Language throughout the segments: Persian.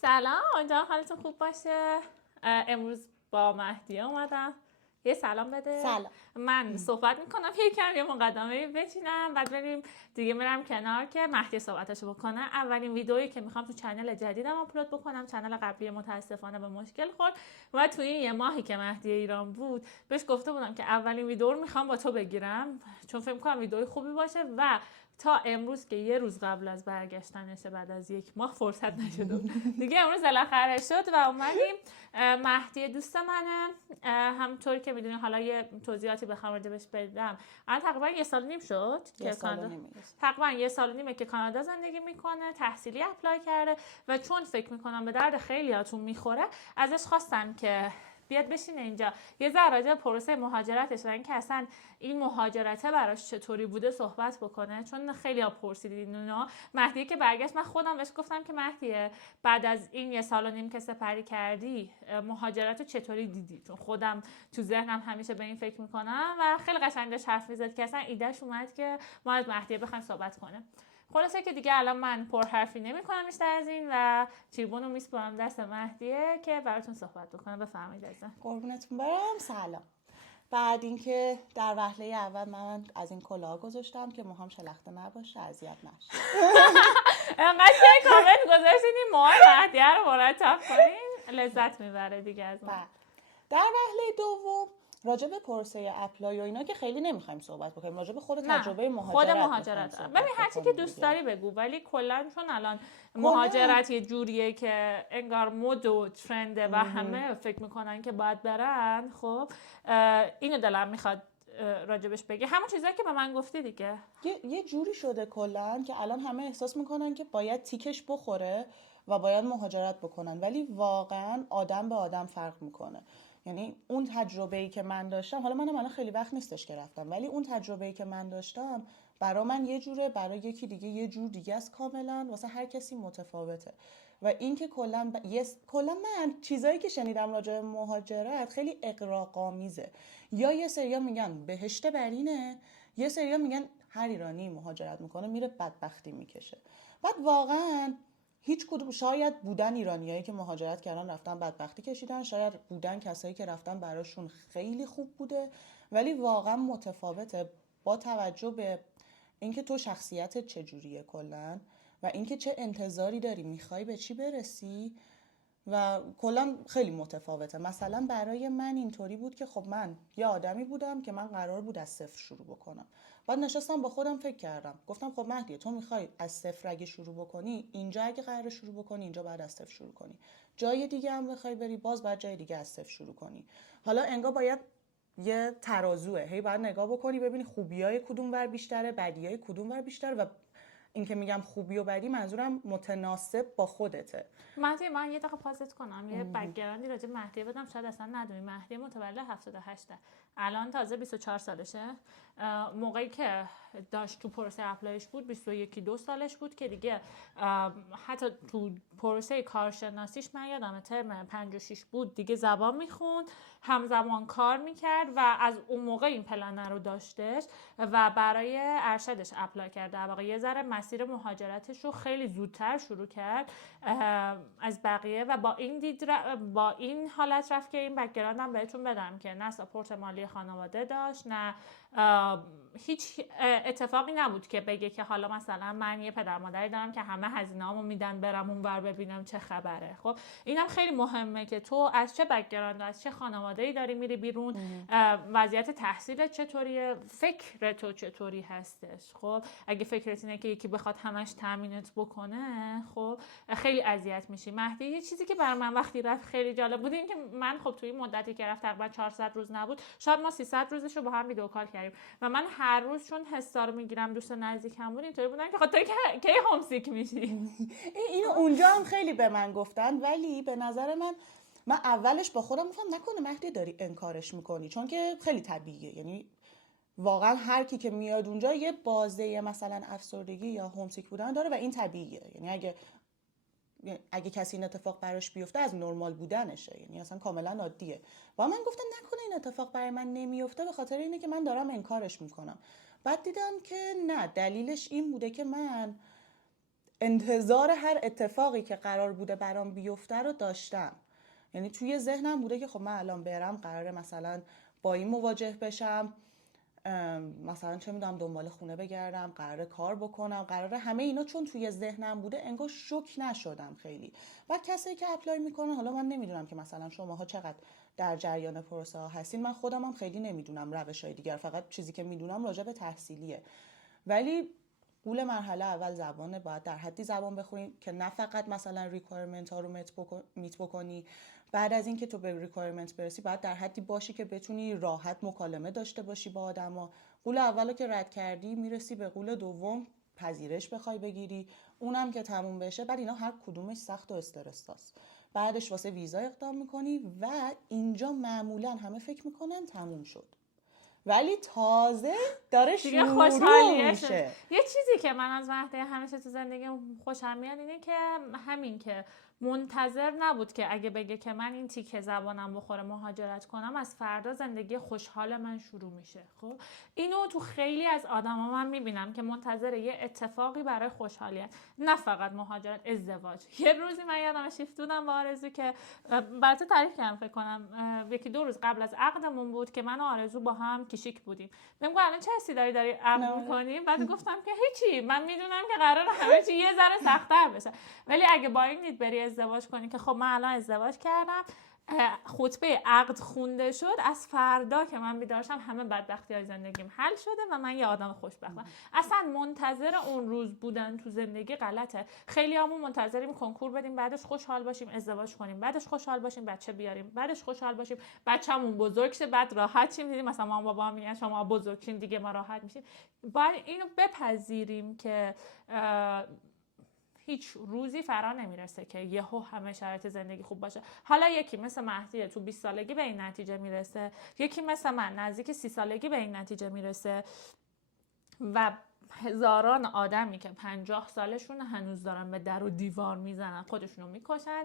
سلام، امیدوارم حالتون خوب باشه. امروز با مهدیه اومدم. یه سلام بده. سلام. من صحبت میکنم یه مقدمه بچینم، بعد بریم دیگه. میرم کنار که مهدی صحبتاشو بکنه. اولین ویدئویی که میخوام تو چنل جدیدم آپلود بکنم، چنل قبلی متاسفانه به مشکل خورد و توی این یه ماهی که مهدی ایران بود بهش گفته بودم که اولین ویدئو رو میخوام با تو بگیرم، چون فکر میکنم ویدئوی خوبی باشه و تا امروز که یه روز قبل از برگشتنشه بعد از یک ماه فرصت نشده دیگه امروز بالاخره شد و اومدیم. مهدی دوست منه، همونطوری که میدونی. حالا یه توضیحاتی بخوام راجبش بدم، الان تقریبا یه سال و نیم شد که تقریبا یه سال و نیمه که کانادا زندگی میکنه، تحصیلی اپلای کرده و چون فکر میکنم به درد خیلیاتون میخوره ازش خواستم که بیاد بشینه اینجا یه ذره راجع به پروسه مهاجرتش و اینکه اصلا این مهاجرته براش چطوری بوده صحبت بکنه، چون خیلی ها پرسیدین اونا. مهدی که برگشت من خودم بهش گفتم که مهدی بعد از این یه سال و نیم که سپری کردی مهاجرت رو چطوری دیدی، چون خودم تو ذهنم همیشه به این فکر میکنم و خیلی قشنگ داشت حرف میزد که اصلا ایدهش اومد که ما از مهدی بخوایم صحبت کنه. خلاصه که دیگه الان من پرحرفی نمی‌کنم بیشتر از این و تریبون رو میسپارم دست مهدیه که براتون صحبت بکنه. بفرمایید عزیزم. قربونتون برم. سلام. بعد اینکه در وهله اول من از این کلاه گذاشتم که موهام شلخته نباشه، اذیت نشه. انقدر که کامنت گذاشتین این موهای مهدیه رو مرتب کنین، لذت میبره دیگه از ما. در وهله دوم راجع به پروسه اپلای و اینا که خیلی نمیخوایم صحبت بکنیم، راجع به خود تجربه مهاجرت. ببین هر چی که دوست داری بگو، ولی کلا چون الان مهاجرت یه جوریه که انگار مد و ترنده و همه فکر میکنن که باید برن، خب اینو دلم میخواد راجبش بگی، همون چیزایی که به من گفتی دیگه. یه جوری شده کلا که الان همه احساس میکنن که باید تیکش بخوره و باید مهاجرت بکنن، ولی واقعا آدم به آدم فرق میکنه. یعنی اون تجربه‌ای که من داشتم، حالا منم الان خیلی وقت نیستش که رفتم، ولی اون تجربه‌ای که من داشتم برای من یه جوره، برای یکی دیگه یه جور دیگه است، کاملا واسه هر کسی متفاوته. و اینکه کلا من چیزایی که شنیدم راجع به مهاجرت خیلی اغراق‌آمیزه. یا یه سریا میگن بهشت برینه، یه سریا میگن هر ایرانی مهاجرت میکنه میره بدبختی میکشه. بعد واقعا هیچ کدوم، شاید بودن ایرانیایی که مهاجرت کردن رفتن بدبختی کشیدن، شاید بودن کسایی که رفتن براشون خیلی خوب بوده، ولی واقعا متفاوته با توجه به اینکه تو شخصیتت چجوریه کلا و اینکه چه انتظاری داری، میخوای به چی برسی و کلا خیلی متفاوته. مثلا برای من اینطوری بود که خب من یه آدمی بودم که من قرار بود از صفر شروع بکنم. بعد نشستم با خودم فکر کردم، گفتم خب مهدی تو میخوای از صفر اگه شروع بکنی، اینجا اگه قرار شروع بکنی اینجا بعد از صفر شروع کنی، جای دیگه هم بخوای بری باز بعد جای دیگه از صفر شروع کنی. حالا انگار باید یه ترازوه، هی باید نگاه بکنی ببینی خوبیای کدوم ور بیشتره، بدیای کدوم ور بیشتره. و این که میگم خوبی و بدی منظورم متناسب با خودته. مهدی من یه دقیقه پازت کنم، یه بک‌گراندی راجع به مهدی بدم، شاید اصلا ندونی. مهدی متولد 78 الان تازه 24 سالشه. موقعی که داشت تو پروسه اپلایش بود 21-2 سالش بود که دیگه حتی تو پروسه کارشناسیش من یادم ترم 5 و 6 بود دیگه زبان میخوند، همزمان کار میکرد و از اون موقع این پلنه رو داشتش و برای ارشدش اپلای کرد. در واقع یه ذره مسیر مهاجرتش رو خیلی زودتر شروع کرد از بقیه و با این حالت رفت که این بک‌گراندم بهتون بدم که نه ساپورت مالی خانواده داشت، نه هیچ اتفاقی نبود که بگه که حالا مثلا من یه پدر مادری دارم که همه هزینه‌هامو میدن برم اونور ببینم چه خبره. خب اینم خیلی مهمه که تو از چه بک‌گراند، از چه خانواده‌ای داری میری بیرون، وضعیت تحصیلت چطوریه، فکر تو چطوری هستش. خب اگه فکرت اینه که یکی بخواد همش تامینت بکنه، خب خیلی اذیت میشی. مهدی یه چیزی که برای من وقتی رفت خیلی جالب بود این که من خب توی مدتی که رفت تقریبا 400 روز نبود، شاید ما 300 روزش رو با هم ویدیو کال کردیم و من هر روز چون حسا رو میگیرم دوست نزدیکم بود اینطوری بودن که خب تو کی هومسیک میشی. اینو اونجا هم خیلی به من گفتن، ولی به نظر من اولش با خودم گفتم نکنه مهدی داری انکارش میکنی، چون که خیلی طبیعیه. یعنی واقعا هر کی که میاد اونجا یه بازه مثلا افسردگی یا هومسیک بودن داره و این طبیعیه. یعنی اگه کسی این اتفاق براش بیفته از نرمال بودنشه، یعنی اصلا کاملا عادیه. و من گفتم نکنه این اتفاق برای من نمیفته به خاطر اینه که من دارم انکارش میکنم. بعد دیدم که نه، دلیلش این بوده که من انتظار هر اتفاقی که قرار بوده برام بیفته رو داشتم. یعنی توی ذهنم بوده که خب من الان برم قراره مثلا با این مواجه بشم، مثلا چه میدونم دنبال خونه بگردم، قراره کار بکنم، قراره همه اینا، چون توی ذهنم بوده انگار شوک نشدم خیلی. و کسایی که اپلای میکنن، حالا من نمیدونم که مثلا شماها چقدر در جریان پروسه ها هستین، من خودم هم خیلی نمیدونم روش های دیگر، فقط چیزی که میدونم راجع به تحصیلیه. ولی قول مرحله اول زبانه، باید در حدی زبان بخونی که نه فقط مثلا ریکوایرمنت ها رو میت بکنی، بعد از اینکه تو به ریکوایرمنت برسی باید در حدی باشی که بتونی راحت مکالمه داشته باشی با آدما. قول اولو که رد کردی میرسی به قول دوم، پذیرش بخوای بگیری، اونم که تموم بشه، بعد اینا هر کدومش سخت و استرساست. بعدش واسه ویزا اقدام میکنی و اینجا معمولا همه فکر میکنن تموم شد، ولی تازه داره دیگه شروع خوشحالیه. میشه. یه چیزی که من از مهدی همیشه تو زندگیم خوشم میاد اینه که همین که منتظر نبود که اگه بگه که من این تیکه زبانم بخوره مهاجرت کنم، از فردا زندگی خوشحال من شروع میشه. خب اینو تو خیلی از آدما من میبینم که منتظر یه اتفاقی برای خوشحالیه، نه فقط مهاجرت، ازدواج. یه روزی من یادم شیفت بودم با آرزو که برات تعریف کردم فکر کنم، یکی دو روز قبل از عقدمون بود که من و آرزو با هم کشیک بودیم. میگم الان چه حسی داری عقد می‌کنی؟ بعد گفتم که هیچی، من میدونم که قراره همه چی یه ذره سخت‌تر بشه، ولی اگه با این دید بری ازدواج کنی که خب من الان ازدواج کردم، خطبه عقد خونده شد، از فردا که من بیدار شم همه بدبختی‌های زندگیم حل شده و من یه آدم خوشبختم. اصلا منتظر اون روز بودن تو زندگی غلطه. خیلیامون منتظریم کنکور بدیم، بعدش خوشحال باشیم، ازدواج کنیم، بعدش خوشحال باشیم، بچه بیاریم، بعدش خوشحال باشیم، بچه‌مون بزرگ شه، بعد راحت شیم. دیدیم مثلا مامان بابا میگن شما بزرگین دیگه ما راحت میشیم. باید اینو بپذیریم که هیچ روزی فرا نمیرسه که یهو همه شرایط زندگی خوب باشه. حالا یکی مثل مهدی تو 20 سالگی به این نتیجه میرسه، یکی مثل من نزدیک 30 سالگی به این نتیجه میرسه و هزاران آدمی که 50 سالشون هنوز دارن به در و دیوار میزنن، خودشونو میکشن،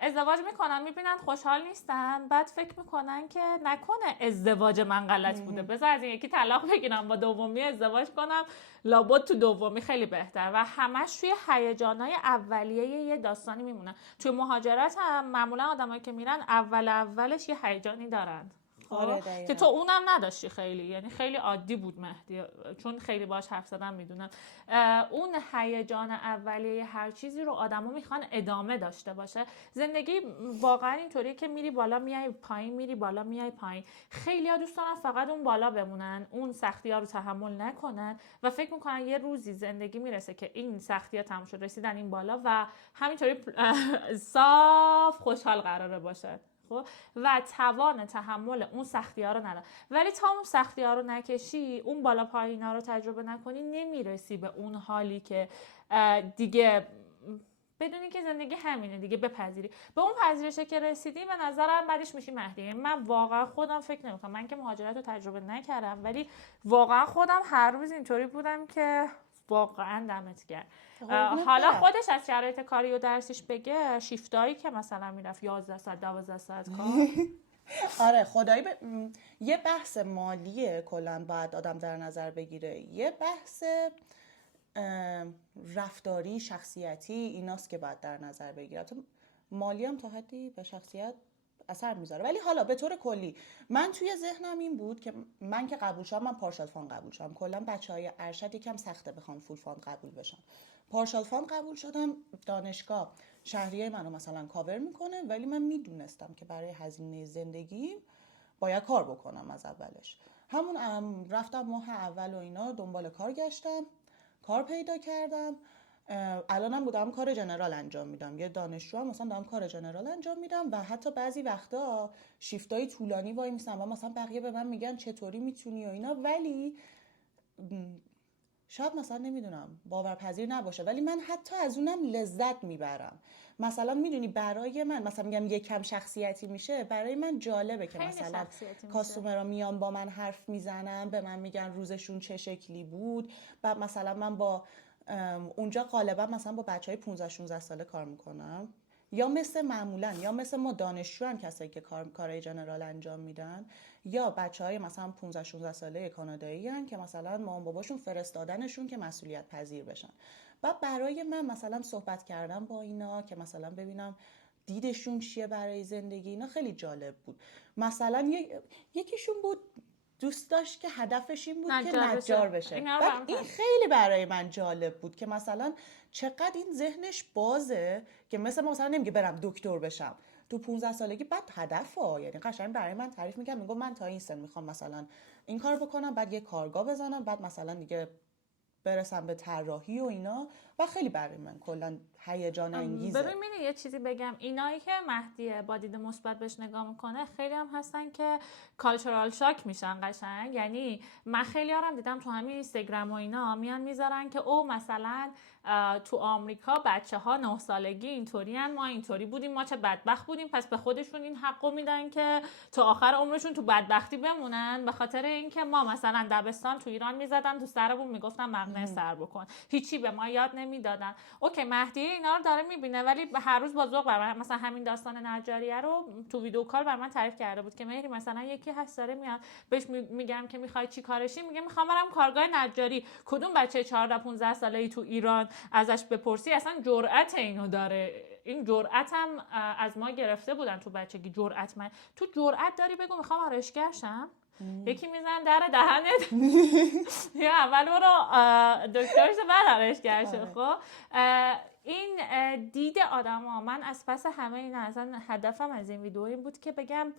ازدواج میکنن، میبینن خوشحال نیستن، بعد فکر میکنن که نکنه ازدواج من غلط بوده، بذار از این یکی طلاق بگیرم با دومی ازدواج کنم، لابد تو دومی خیلی بهتر. و همش توی هیجانای اولیه یه داستانی میمونن. توی مهاجرت هم معمولا آدمایی که میرن اولش یه هیجانی دارن که تو اونم نداشتی خیلی، یعنی خیلی عادی بود مهدی، چون خیلی باهاش حرف زدم میدونم. اون هیجان اولیه هر چیزی رو آدما میخوان ادامه داشته باشه. زندگی واقعا اینطوریه که میری بالا میای پایین، میری بالا میای پایین. خیلی‌ها دوست دارن فقط اون بالا بمونن، اون سختی‌ها رو تحمل نکنن و فکر میکنن یه روزی زندگی میرسه که این سختی‌ها تموم شد، رسیدن این بالا و همینطوری صاف خوشحال قراره باشه و توان تحمل اون سختی ها رو نداره. ولی تا اون سختی ها رو نکشی، اون بالا پایین ها رو تجربه نکنی، نمیرسی به اون حالی که دیگه بدونی که زندگی همینه دیگه، بپذیری. به اون پذیرشه که رسیدی، به نظرم بعدش میشی مهدی. من واقعا خودم فکر نمیکنم، من که مهاجرت رو تجربه نکردم، ولی واقعا خودم هر روز اینطوری بودم که واقعا دمت گرم. حالا خودش از شرایط کاری و درسیش بگه، شیفتایی که مثلا میرفت 11 ساعت 12 ساعت کار. آره خدایی یه بحث مالیه کلا باید آدم در نظر بگیره، یه بحث رفتاری شخصیتی ایناست که باید در نظر بگیره. مالی هم تا حدی به شخصیت اثر میذاره، ولی حالا به طور کلی من توی ذهنم این بود که من که قبول شدم، من پارشال فاند قبول شدم. کلا بچهای ارشد یکم سخته بخوان فول فاند قبول بشن. پارشال فاند قبول شدم، دانشگاه شهریه منو مثلا کاور میکنه، ولی من میدونستم که برای هزینه زندگی باید کار بکنم. از اولش همون رفتم ماه اول و اینا دنبال کار گشتم، کار پیدا کردم. الانم بودم کار جنرال انجام میدم، یه دانشجو هم مثلا دارم کار جنرال انجام میدم و حتی بعضی وقتا شیفتای طولانی وای میسم و مثلا بقیه به من میگن چطوری میتونی و اینا، ولی شاید مثلا نمیدونم باورپذیر نباشه، ولی من حتی از اونم لذت میبرم. مثلا میدونی برای من مثلا میگم یکم شخصیتی میشه، برای من جالبه که مثلا کاستومرها میان با من حرف میزنن، به من میگن روزشون چه شکلی بود. بعد مثلا من با اونجا غالبا مثلا با بچهای 15 16 ساله کار میکنم، یا مثل معمولا یا مثل ما دانشجو هم کسایی که کارهای جنرال انجام میدن، یا بچهای مثلا 15 16 ساله کانادایی هن که مثلا مامان باباشون فرستادنشون که مسئولیت پذیر بشن. و برای من مثلا صحبت کردم با اینا که مثلا ببینم دیدشون چیه برای زندگی، اینا خیلی جالب بود. مثلا یکیشون بود دوست داشت که هدفش این بود که نجار بشه. بعد این خیلی برای من جالب بود که مثلا چقدر این ذهنش بازه که مثلا نمیگه برم دکتر بشم تو 15 سالگی، بعد هدفه، یعنی قشنگ برای من تعریف میکنم، میگم من تا این سن میخوام مثلا این کار بکنم، بعد یه کارگاه بزنم، بعد مثلا دیگه برسم به طراحی و اینا. و خیلی برای من کلا هیجان انگیزه. ببین یه چیزی بگم، اینایی که مهدی با دید مثبت بهش نگاه میکنه خیلی هم هستن که کالچورال شاک میشن قشنگ. یعنی من خیلی هارم دیدم تو همین اینستاگرام و اینا میان میذارن که او مثلا تو آمریکا بچه ها 9 سالگی اینطورین، ما اینطوری بودیم، ما چه بدبخت بودیم، پس به خودشون این حقو میدن که تا آخر عمرشون تو بدبختی بمونن، به خاطر اینکه ما مثلا دبستان تو ایران میزدن تو سرمون میگفتن مقنعه سر بکن، هیچی به ما یاد نمیدادن. اوکی مهدی اینا رو داره میبینه، ولی هر روز با ذوق برام مثلا همین داستان نجاریه رو تو ویدیو کال بر من تعریف کرده بود که مهری مثلا یکی هست داره میاد بهش میگم که میخوای چی کارشی، میگه میخوام برم کارگاه نجاری. کدوم بچه 14 15 ساله‌ای تو ایران ازش بپرسی اصلا جرأت اینو داره؟ این جرأت هم از ما گرفته بودن تو بچگی. جرأت من تو جرأت داری بگو میخوام آرایشگرشم؟ یکی میزن در دهنت یا اول برو دکترش بعد آرایشگرش. خب این دید آدم ها، من از پس همه این اصلا هدفم از این ویدیو این بود که بگم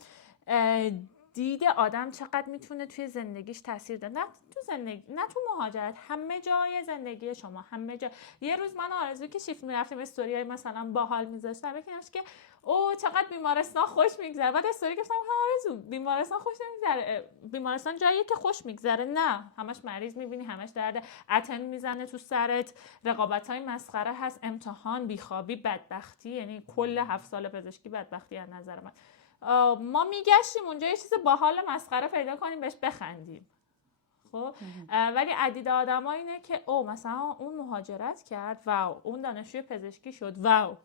دید آدم چقدر میتونه توی زندگیش تاثیر ده، نه تو زندگی، نه تو مهاجرت، همه جای زندگی شما، همه جا. یه روز من آرزو که شیفت میرفتیم استوریای مثلا باحال میذاشتم، یکی نوشت که او چقدر بیمارستان خوش میگذره، بعد استوری گفتم آرزو بیمارستان خوش نمیگذره، بیمارستان جاییه که خوش میگذره، نه همش مریض میبینی، همش درد اتن میزنه تو سرت، رقابت‌های مسخره هست، امتحان، بیخوابی، بدبختی، یعنی کل 7 سال پزشکی بدبختی از نظر من. ما میگشتیم اونجا یه چیز باحال مسخره پیدا کنیم بهش بخندیم. خب ولی عدید آدم ها اینه که او مثلا اون مهاجرت کرد، واو، اون دانشجوی پزشکی شد، واو.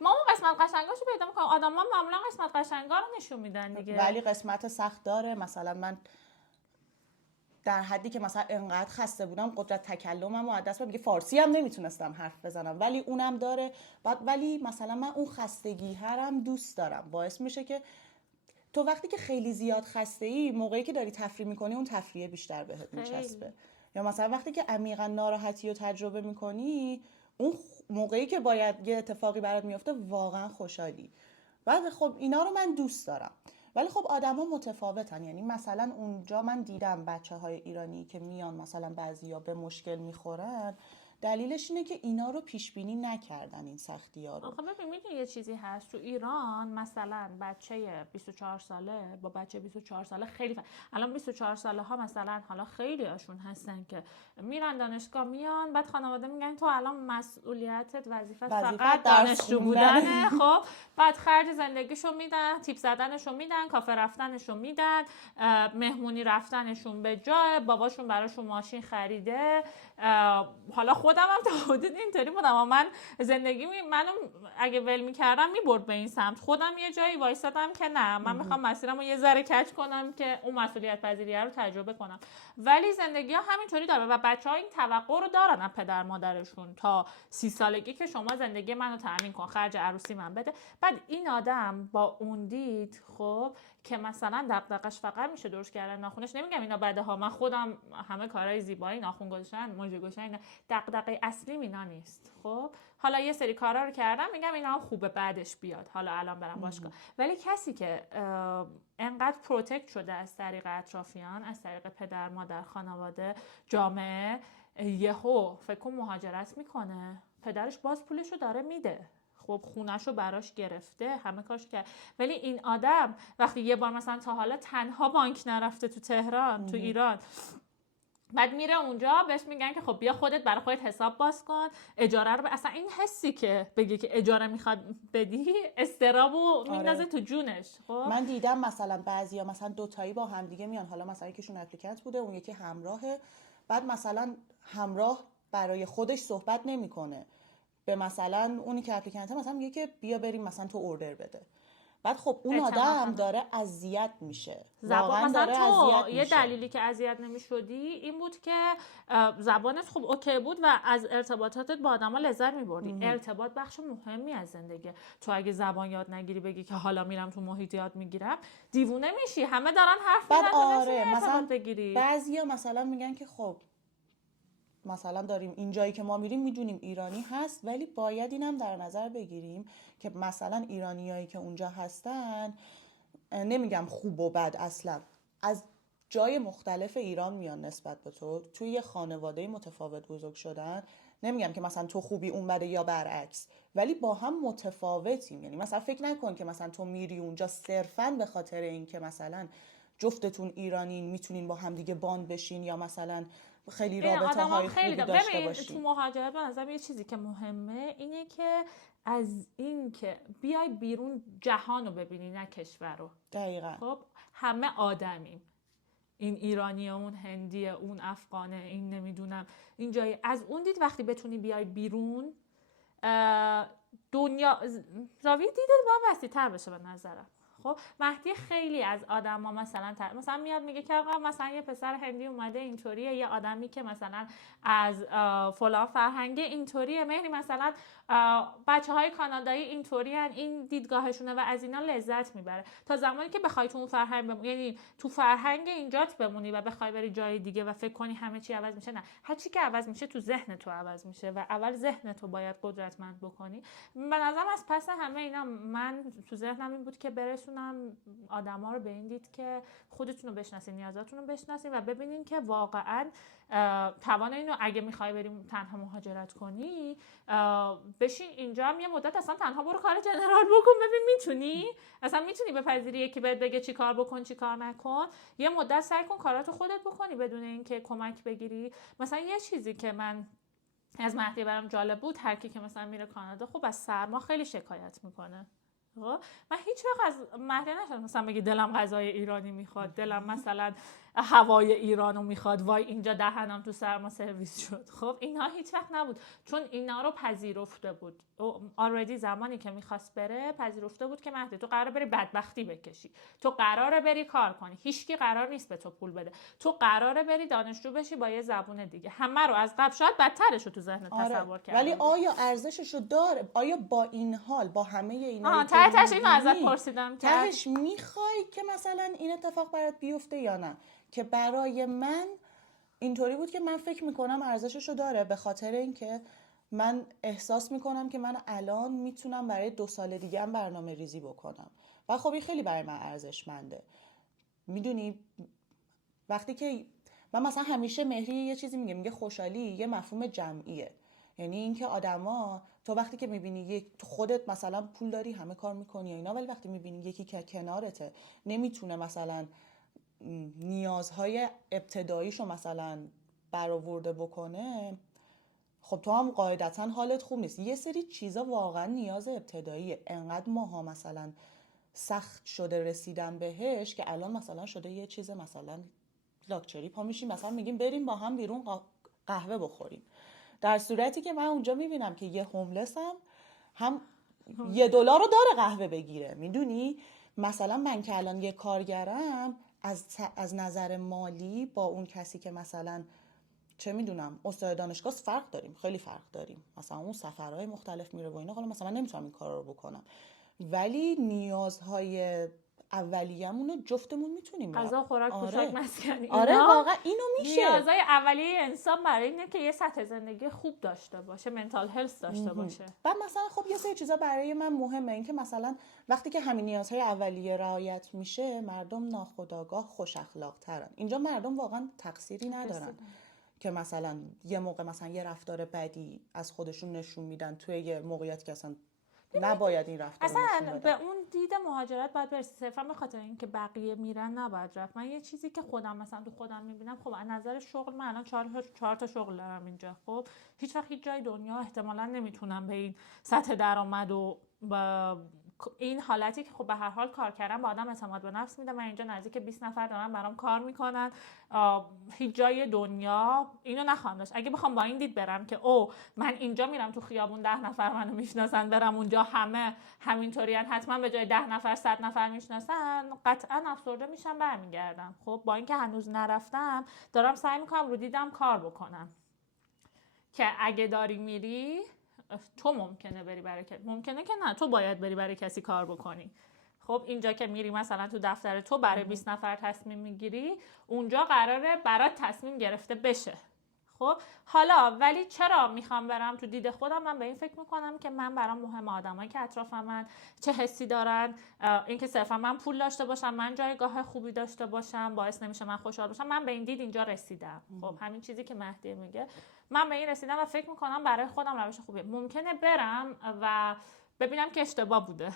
ما اون قسمت قشنگاشو پیدا میکنیم. آدم ها معمولا قسمت قشنگا رو نشون میدن دیگه، ولی قسمت سخت داره. مثلا من در حدی که مثلا انقدر خسته بودم قدرت تکلمم و از دست میگه، فارسی هم نمیتونستم حرف بزنم، ولی اونم داره. ولی مثلا من اون خستگی هرم دوست دارم، باعث میشه که تو وقتی که خیلی زیاد خسته ای، موقعی که داری تفریح میکنی اون تفریح بیشتر بهت میچسبه. یا مثلا وقتی که عمیقا ناراحتی رو تجربه میکنی، اون موقعی که باید یه اتفاقی برات میفته واقعا خوشحالی. بعد خب اینا رو من دوست دارم. ولی خب آدما متفاوتن. یعنی مثلا اونجا من دیدم بچه‌های ایرانی که میان مثلا بعضیا به مشکل میخورن، دلیلش اینه که اینا رو پیش بینی نکردن، این سختی‌ها رو. آخه ببین میدونی یه چیزی هست تو ایران، مثلا بچه 24 ساله با بچه 24 ساله خیلی الان 24 ساله ها مثلا حالا خیلی هاشون هستن که میرن دانشگاه، میان بعد خانواده میگن تو الان مسئولیتت وظیفت فقط دانشجو بودنه. خب بعد خرج زندگیشو میدن، تیپ زدنشو میدن، کافه رفتنشو میدن، مهمونی رفتنشون به جای، باباشون براشون ماشین خریده. حالا خودم هم تا حدود اینطوری بودم، اما من زندگی منو اگه ول میکردم میبرد به این سمت. خودم یه جایی وایسادم که نه، من میخوام مسیرمو یه ذره کج کنم که اون مسئولیت پذیریه رو تجربه کنم. ولی زندگی ها همینطوری داره و بچه‌ها این توقع رو دارن از پدر مادرشون تا 30 سالگی که شما زندگی منو تامین کن، خرج عروسی من بده. بعد این آدم با اون دید خب که مثلا دغدغش فقط میشه درست کردن ناخونش. نمیگم اینا بده ها، من خودم همه کارهای زیبایی، ناخون گذاشتن، موژه گذاشتن، دغدغه اصلی اینا نیست. خب حالا یه سری کارا رو کردم، میگم اینا خوبه بعدش بیاد، حالا الان برم باشگاه. ولی کسی که انقدر پروتکت شده از طریق اطرافیان، از طریق پدر مادر، خانواده، جامعه، یهو فکر کن مهاجرت میکنه، پدرش باز پولشو داره میده، خب خونه‌شو براش گرفته، همه کارش کرد. ولی این آدم وقتی یه بار مثلا تا حالا تنها بانک نرفته تو تهران، تو ایران، بعد میره اونجا بهش میگن که خب بیا خودت برای خودت حساب باز کن، اجاره رو اصلا این حسی که بگی که اجاره میخواد بدی استرابو میندازه تو جونش. خب من دیدم مثلا بعضیا مثلا دوتایی با هم دیگه میان، حالا مثلا یکیشون اپلیکنت بوده اون یکی همراهه، بعد مثلا همراه برای خودش صحبت نمیکنه، به مثلا اونی که اپلیکنته مثلا میگه که بیا بریم مثلا تو اوردر بده، بعد خب اون اعتماد آدم کنه. داره اذیت میشه، زبان واقعا مثلا داره تو اذیت یه میشه. دلیلی که اذیت نمیشدی این بود که زبانت خوب اوکی بود و از ارتباطاتت با آدما لذت میبردی. ارتباط بخش مهمی از زندگیه. تو اگه زبان یاد نگیری بگی که حالا میرم تو محیط یاد میگیرم، دیوونه میشی. همه دارن حرف بعد میزنن تو نمیتونی آره ارتباط مثلا بگیری. بعضیا مثلا میگن که خب مثلا داریم این جایی که ما میریم میدونیم ایرانی هست، ولی باید اینم در نظر بگیریم که مثلا ایرانیایی که اونجا هستن، نمیگم خوب و بد، اصلا از جای مختلف ایران میان نسبت به تو، توی یه خانواده متفاوت بزرگ شدن. نمیگم که مثلا تو خوبی اون بده یا برعکس، ولی با هم متفاوتیم. یعنی مثلا فکر نکن که مثلا تو میری اونجا صرفاً به خاطر این که مثلا جفتتون ایرانین میتونین با هم دیگه باند بشین یا مثلا خیلی این رابطه آدم هم های خیلی خوبی داشته ببین باشین. تو مهاجرت به نظرم یه چیزی که مهمه اینه که از این که بیای بیرون جهان رو ببینی نه کشور رو. دقیقاً. خب همه آدمیم، این ایرانیه، اون هندیه، اون افغانه، این نمیدونم این جایی. از اون دید وقتی بتونی بیای بیرون دنیا زاویه دیدت باید وسیع‌تر بشه به نظرم. خب مهدی خیلی از آدما مثلا میاد میگه که آقا مثلا یه پسر هندی اومده اینطوریه، یه آدمی که مثلا از فلان فرهنگ اینطوریه، مهری مثلا بچه‌های کانادایی اینطورین، این دیدگاهشونه و از اینا لذت میبره. تا زمانی که بخوای تو اون فرهنگ یعنی تو فرهنگ اینجات بمونی و بخوای بری جای دیگه و فکر کنی همه چی عوض میشه، نه، هر چی که عوض میشه تو ذهن تو عوض میشه و اول ذهن تو باید قدرتمند بکنی. به نظرم از پس همه اینا من تو ذهنم این بود که برسونم آدما رو به این دید که خودتون رو بشناسین، نیازاتون رو بشناسین و ببینین که واقعا توان اینو اگه میخوای بریم تنها مهاجرت کنی بشین اینجا هم یه مدت اصلا تنها برو کار جنرال بکن، ببین میتونی اصلا میتونی بپذیری یکی بهت بگه چی کار بکن چی کار نکن. یه مدت سعی کن کاراتو خودت بکنی بدون اینکه کمک بگیری. مثلا یه چیزی که من از مهدی برام جالب بود، هر کی که مثلا میره کانادا خب از سرما خیلی شکایت میکنه. من هیچ وقت از مهدی نشدم مثلا بگی دلم غذای ایرانی میخواد، دلم مثلا هوای ایرانو میخواد، وای اینجا دهنم تو سرما سرویس شد. خب اینها هیچ وقت نبود، چون اینا رو پذیرفته بود آلردی. زمانی که میخواست بره پذیرفته بود که مهدی تو قراره بری بدبختی بکشی، تو قراره بری کار کنی، هیچکی قرار نیست به تو پول بده، تو قراره بری دانشجو بشی با یه زبون دیگه. همه رو از قبل شاید بدترش رو تو ذهن تصور کردی. ولی آیا ارزششو داره؟ آیا با این حال، با همه اینا که تهش اینو ازت پرسیدم که تهش میخوای که مثلا این اتفاق برات بیفته یا نه؟ که برای من اینطوری بود که من فکر میکنم ارزششو داره، به خاطر اینکه من احساس میکنم که من الان میتونم برای 2 سال دیگه هم برنامه ریزی بکنم و خب این خیلی برای من ارزشمنده. میدونی وقتی که من مثلا همیشه مهری یه چیزی میگه خوشحالی یه مفهوم جمعیه. یعنی اینکه آدما تو وقتی که میبینی تو خودت مثلا پول داری همه کار میکنی و اینا، ولی وقتی میبینی یکی که کنارته نمیتونه مثلا نیازهای ابتداییشو مثلا برآورده بکنه، خب تو هم قاعدتا حالت خوب نیست. یه سری چیزا واقعا نیاز ابتداییه، انقدر ماها مثلا سخت شده رسیدن بهش که الان مثلا شده یه چیز مثلا لاکچری، پا میشیم مثلا میگیم بریم با هم بیرون قهوه بخوریم، در صورتی که من اونجا میبینم که یه هوملسم هم $1 رو داره قهوه بگیره. میدونی مثلا من که الان یه کارگرم از نظر مالی با اون کسی که مثلا چه میدونم استاد دانشگاه فرق داریم، خیلی فرق داریم، مثلا اون سفرهای مختلف میره و اینا، حالا مثلا نمیتونم این کارا رو بکنم، ولی نیازهای اولیه‌مون رو جفتمون میتونیم. غذا، خوراک، پوشاک، مسکن، آره واقعا اینو میشه. نیازهای اولیه انسان برای اینه که یه سطح زندگی خوب داشته باشه، منتال هلث داشته باشه. بعد مثلا خب یه سری چیزا برای من مهمه، این که مثلا وقتی که همین نیازهای اولیه رعایت میشه مردم ناخودآگاه خوش اخلاق ترن. اینجا مردم واقعا تقصیری ندارن که مثلا یه موقع مثلا یه رفتار بدی از خودشون نشون میدن توی یه موقعیت که اصلا نباید این رفتار رو نشون بدن. به اون دید مهاجرت باید برسی، صرفا به خاطر اینکه بقیه میرن نباید رفت. من یه چیزی که خودم مثلا تو خودم میبینم، خب از نظر شغل من الان 4 تا شغل دارم اینجا، خب هیچ وقت هیچ جای دنیا احتمالاً نمیتونم به این سطح درآمد و این حالتی که خب به هر حال کار کردن با آدم اعتماد به نفس میده. من اینجا نزدیک 20 نفر دارن برام کار میکنن، هیچ جای دنیا اینو نخواهم داشت. اگه بخوام با این دید برم که او من اینجا میرم تو خیابون 10 نفر منو میشناسن، برم اونجا همه همینطورین، حتما به جای 10 نفر 100 نفر میشناسن، قطعا افسرده میشم برمیگردم. خب با اینکه هنوز نرفتم دارم سعی میکنم رو دیدم کار بکنم که اگه داری میری تو ممکنه بری برای کسی، ممکنه که نه، تو باید بری برای کسی کار بکنی. خب اینجا که میری مثلا تو دفتر تو برای 20 نفر تصمیم میگیری، اونجا قراره برات تصمیم گرفته بشه. خب حالا ولی چرا میخوام برم تو دید خودم؟ من به این فکر میکنم که من برام مهم آدمایی که اطرافمن چه حسی دارن. اینکه صرفا من پول داشته باشم، من جایگاه خوبی داشته باشم باعث نمیشه من خوشحال باشم. من به این دید اینجا رسیدم. خب همین چیزی که مهدی میگه، من به این رسیدم و فکر میکنم برای خودم روش خوبیه. ممکنه برم و ببینم که اشتباه بوده.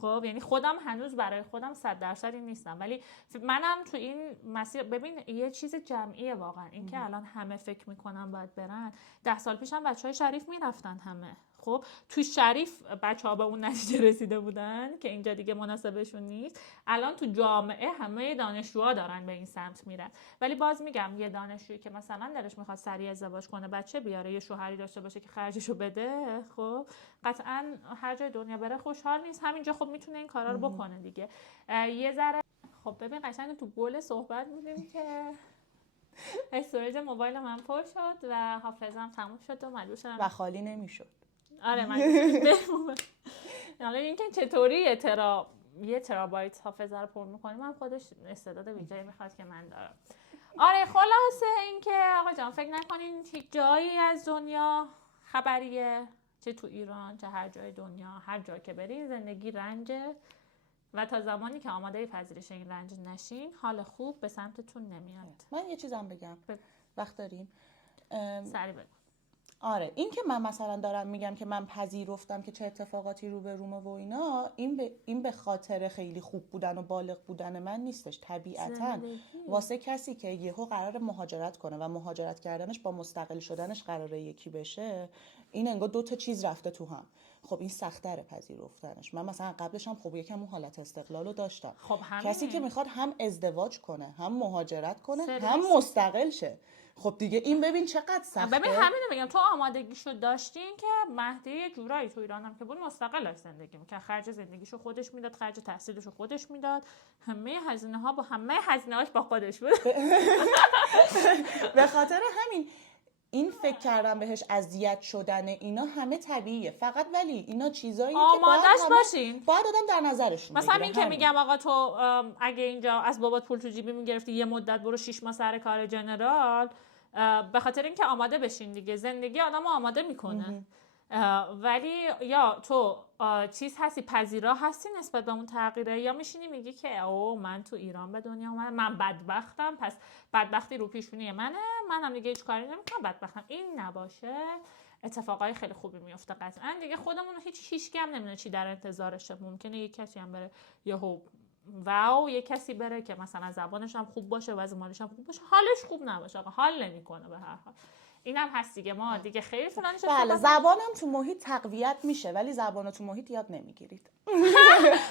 خب یعنی خودم هنوز برای خودم 100% این نیستم، ولی منم تو این مسیر. ببین یه چیز جمعیه واقعا، این که الان همه فکر میکنن باید برن. 10 سال پیشم بچهای شریف میرفتن همه. خب تو شریف بچه‌ها به اون نتیجه رسیده بودن که اینجا دیگه مناسبشون نیست. الان تو جامعه همه دانشجوها دارن به این سمت میرن. ولی باز میگم یه دانشجویی که مثلا دلش میخواد سریع ازدواج کنه، بچه بیاره، یه شوهری داشته باشه که خرجشو بده، خب قطعا هر جای دنیا بره خوشحال نیست. همینجا خب میتونه این کارا رو بکنه دیگه. یه ذره خب ببین قشنگ تو گل صحبت بودیم که استوریج موبایل من پر شد و حافظم تموم شد و مجبور شدم و خالی نمیشد. آره من حالا اینکه چطوری یه ترابایت حافظه رو پر می‌کنی، من خودش استعداد ویژه‌ای میخواد که من دارم. آره خلاصه اینکه آقا جان فکر نکنین هیچ جایی از دنیا خبریه، چه تو ایران چه هر جای دنیا، هر جا که برین زندگی رنجه و تا زمانی که آماده پذیرش این رنج نشین، حال خوب به سمتتون نمیاد. من یه چیزم بگم وقت داریم؟ سریع بگو. آره این که من مثلا دارم میگم که من پذیرفتم که چه اتفاقاتی رو به رومه و اینا، این به خاطر خیلی خوب بودن و بالغ بودن من نیستش. طبیعتاً واسه کسی که یهو قرار مهاجرت کنه و مهاجرت کردنش با مستقل شدنش قراره یکی بشه، این انگار 2 تا چیز رفته تو هم. خب این سخت‌تره پذیرفتنش. من مثلا قبلش هم خب یکم اون حالت استقلال رو داشتم. خب کسی که میخواد هم ازدواج کنه، هم مهاجرت کنه، سرویس. هم مستقل شه، خب دیگه این ببین چقدر سخته. ببین همینو میگم، تو آمادگیشو داشتین که مهدی یه جورایی تو ایران هم که بود مستقل زندگی میکرد، خرج زندگیشو خودش میداد، خرج تحصیلشو خودش میداد، همه هزینه‌هاش با خودش بود. به خاطر همین این فکر کردم بهش اذیت شدن اینا همه طبیعیه، فقط ولی اینا چیزایی که آمادش باشین، باید آدم در نظرشون بگیره. مثلا این که میگم آقا تو اگه اینجا از بابات پول تو جیبی میگرفتی یه مدت برو 6 ماه سر کار جنرال، به خاطر اینکه آماده بشین دیگه. زندگی آدمو آماده میکنه. ولی یا تو چیز هستی، پذیرا هستی نسبت به اون تغییره، یا میشینی میگی که او من تو ایران به دنیا اومدم، من بدبختم، پس بدبختی رو پیشونی منم دیگه هیچ کاری نمیکنم، بدبختم. این نباشه اتفاقای خیلی خوبی میفته قطعا دیگه. خودمون هیچ هم نمیدونه چی در انتظارشه. ممکنه یک کسی هم بره یهو واو، یک کسی بره که مثلا زبانش هم خوب باشه، وضع مالیش هم خوب باشه، حالش خوب نباشه، آقا حال نمیکنه. به هر حال اینم هست دیگه. ما دیگه خیلی فلان شد. بله زبانم تو محیط تقویت میشه، ولی زبانو تو محیط یاد نمیگیرید.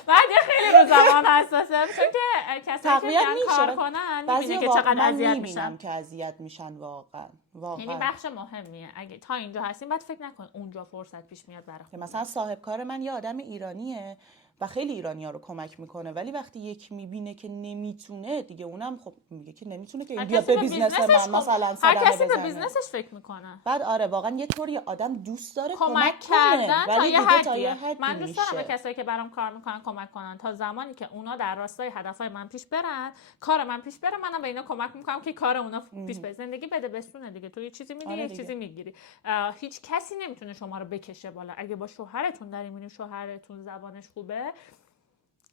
بعد خیلی رو زبان حساسه، چون که کسایی که میان کار کنن میبینه که چقدر اذیت میشن، که اذیت میشن واقعا. یعنی بخش مهمیه. اگه تا اینجا هستین بعد فکر نکن اونجا فرصت پیش میاد برای خودت. مثلا صاحب کار من یه آدم ایرانیه و خیلی ایرانی‌ها رو کمک میکنه، ولی وقتی یک میبینه که نمیتونه دیگه، اونم خب میگه که نمیتونه که این بیا به بیزنس من مثلا هر کسی به بیزنسش فکر میکنه. بعد آره واقعا یه طوری آدم دوست داره کمک کردن کنه، ولی تا یه حدی. من دوست دارم به کسایی که برام کار میکنن کمک کنن تا زمانی که اونا در راستای هدفهای من پیش برن، کار من پیش بره، منم به اینا کمک میکنم که کار اونا پیش بره. زندگی بده بسونه دیگه. تو یه چیزی میدی، یه چیزی میگیری. هیچ کسی نمیتونه شما رو بکشه بالا. اگه با شوهرتون دارین میبینین شوهرتون زبانش خوبه،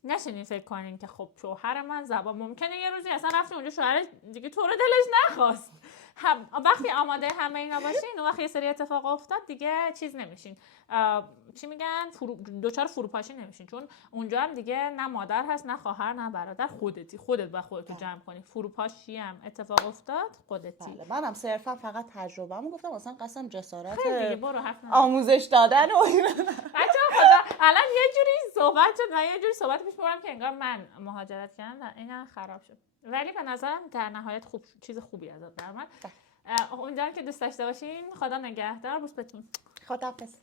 نشینین فکر کنین که خب شوهر من زبان، ممکنه یه روزی اصلا رفتی اونجا شوهر دیگه تو رو دلش نخواست. وقتی آماده همه اینا باشین و وقتی یه سری اتفاق افتاد دیگه چیز نمیشین، چی میگن، دوچار فروپاشی نمیشین، چون اونجا هم دیگه نه مادر هست نه خواهر نه برادر، خودت با خودتو جمع کنی. فروپاشی هم اتفاق افتاد خودتی. بله منم صرفا فقط تجربه‌مو گفتم، اصلا قسم جسارت دیگه برو آموزش دادن و اینا. بچه‌ها خدا الان یه جوری صحبت شد و یه جوری صحبت پیش بردم که انگار من مهاجرت کردم، این خراب شد. ولی به نظرم در نهایت چیز خوبی ازت در اومد. امیدوارم که دوست داشته باشین. خدا نگهدار. بوس بهتون. خداحافظ.